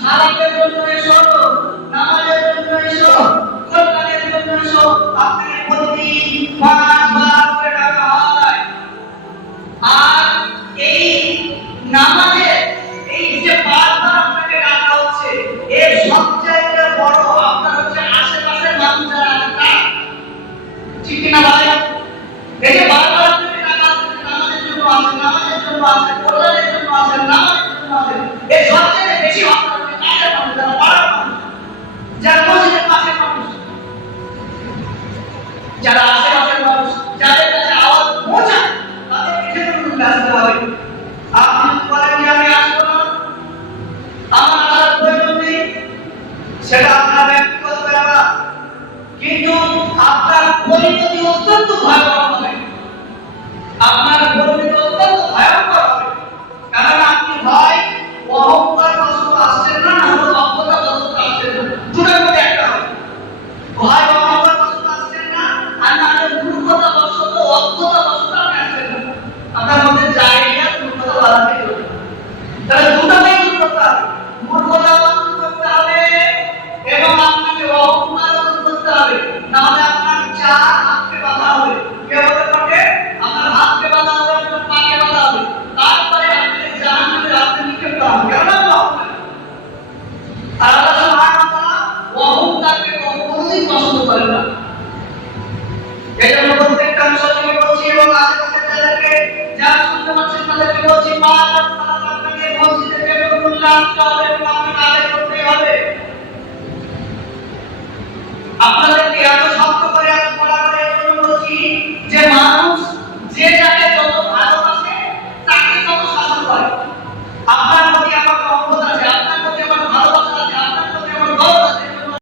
সালাতের জন্য এসো, নামাজের জন্য এসো, কোরআনের জন্য এসো, আপনাকে প্রতিদিন 5 বার করে ডাকা হয়। আর এই নামাজের এই যে 5 বার আপনাকে ডাকা হচ্ছে, এর সবচেয়ে বড় আপনার হচ্ছে আশেপাশের মানুষ যারা আছে তারা, ঠিক কিনা ভাই? এই যে বারবার আপনাকে ডাকা হচ্ছে, নামাজের জন্য আসেন, নামাজের জন্য আসেন, কোরআনের জন্য আসেন, নামাজের জন্য আসেন, এর সবচেয়ে বেশি আপনার হচ্ছে কাছের মানুষ, যারা পাড়ার মানুষ, যারা মসজিদের পাশের মানুষ, যারা আশেপাশের মানুষ, যাদের কাছে আওয়াজ পৌঁছায়, তাদের পিছনে আসতে হবে। আপনি বলেন যে আমি আসবো না, আমার আসার প্রয়োজন নেই, সেটা আপনার ব্যক্তিগত ব্যাপার, কিন্তু আপনার পরিণতি অত্যন্ত ভয়াবহ হবে। আপনার পরিণতি অত্যন্ত ভয়ঙ্কর হবে। কারণ আপনি হয় অহংকার বশত আসছেন না, না হলে অজ্ঞতা বশত আসছেন না, দুটোর মধ্যে একটা হবে। হয় অহংকার বশত আসছেন না, আর না হলে মূর্খতা বশত, অজ্ঞতা বশত আপনি আসছেন না। আপনার মধ্যে জাহিলিয়াত, মূর্খতা বাড়াতে হবে। তাহলে দুটোকেই দূর করতে হবে। মূর্খতা দূর করতে হবে এবং আপনাকে অহংকার দূর করতে হবে। না হলে আপনার চার হাতকে বাঁধা হবে। কে বলতে পারবে? আপনার হাতকে বাঁধা হবে, আপনার পাকে বাঁধা হবে। তারপরে আপনাকে জাহান্নামে রাস্তা নিক্ষেপ করা হবে। কেন না? আর আল্লাহ সুবহানাহু ওয়া তাআলা অহংকারকে কোনোদিন পছন্দ করেন না। এজন্য প্রত্যেকটা মুসলমানকে বলছি এবং আশেপাশে যাদেরকে যারা শুনতে পাচ্ছেন তাদেরকে বলছি, পাঁচ ওয়াক্ত সালাত আপনাকে মসজিদে বেপরোয়া আসতে হবে এবং আপনাকে আদায় করতে হবে। আপনারা